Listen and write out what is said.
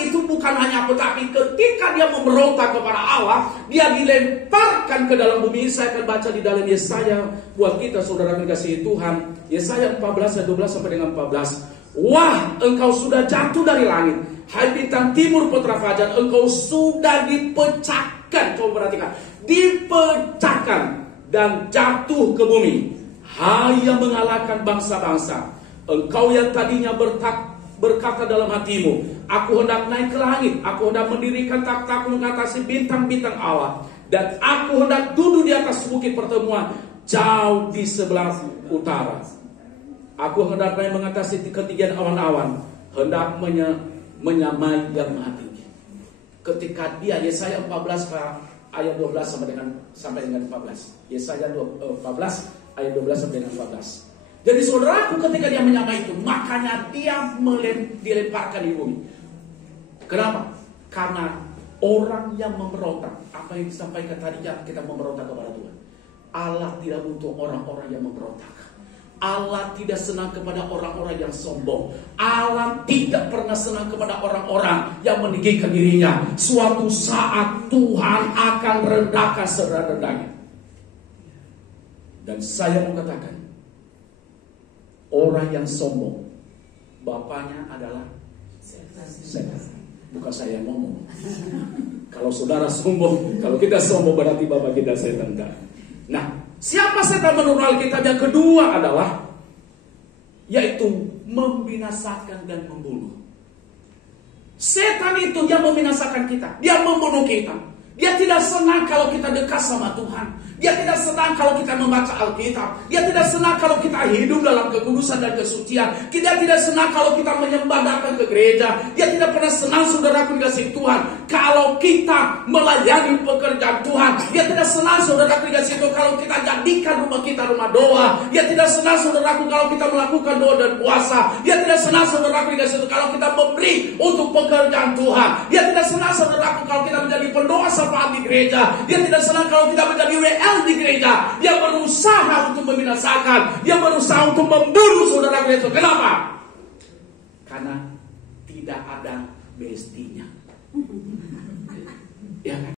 itu bukan hanya apa, tapi ketika dia memberontak kepada Allah, dia dilemparkan ke dalam bumi. Saya akan baca di dalam Yesaya buat kita saudara kasih Tuhan. Yesaya 14 ayat 12 sampai dengan 14. Wah, engkau sudah jatuh dari langit, hai bintang timur putra fajar, engkau sudah dipecahkan. Coba perhatikan, dipecahkan dan jatuh ke bumi, hai yang mengalahkan bangsa-bangsa. Engkau yang tadinya berkata dalam hatimu, aku hendak naik ke langit, aku hendak mendirikan takhtaku mengatasi bintang-bintang Allah, dan aku hendak duduk di atas bukit pertemuan jauh di sebelah utara. Aku hendak naik mengatasi ketinggian awan-awan, hendak menyamai yang maha tinggi. Ketika dia, Yesaya 14 ayat 12 sampai dengan 14. Yesaya 14 ayat 12 sampai dengan 14. Jadi saudaraku, ketika dia menyamai itu, makanya dia dilemparkan di bumi. Kenapa? Karena orang yang memberontak, apa yang disampaikan tadi, kita memberontak kepada Tuhan. Allah tidak butuh orang-orang yang memberontak. Allah tidak senang kepada orang-orang yang sombong. Allah tidak pernah senang kepada orang-orang yang meninggikan dirinya. Suatu saat Tuhan akan rendahkan serendah-rendahnya. Dan saya mau katakan, orang yang sombong, bapaknya adalah setan. Bukan saya yang ngomong. Kalau saudara sombong, kalau kita sombong berarti bapak kita setan. Nah, siapa setan menurut Alkitab? Yang kedua adalah yaitu membinasakan dan membunuh. Setan itu yang membinasakan kita, dia membunuh kita. Dia tidak senang kalau kita dekat sama Tuhan. Dia tidak senang kalau kita membaca Alkitab. Dia tidak senang kalau kita hidup dalam kekudusan dan kesucian. Dia tidak senang kalau kita menyembah datang ke gereja. Dia tidak pernah senang, saudaraku dikasih Tuhan, kalau kita melayani pekerjaan Tuhan. Dia tidak senang, saudaraku dikasih Tuhan, kalau kita jadikan rumah kita rumah doa. Dia tidak senang, saudaraku, kalau kita melakukan doa dan puasa. Dia tidak senang, saudaraku dikasih Tuhan, kalau kita memberi untuk pekerjaan Tuhan. Dia tidak senang, saudaraku, kalau kita menjadi pendoa syafaat di gereja. Dia tidak senang kalau kita menjadi WL di gereja. Dia berusaha untuk membinasakan. Dia berusaha untuk membunuh saudara gereja. Kenapa? Karena tidak ada bestinya. Ya kan?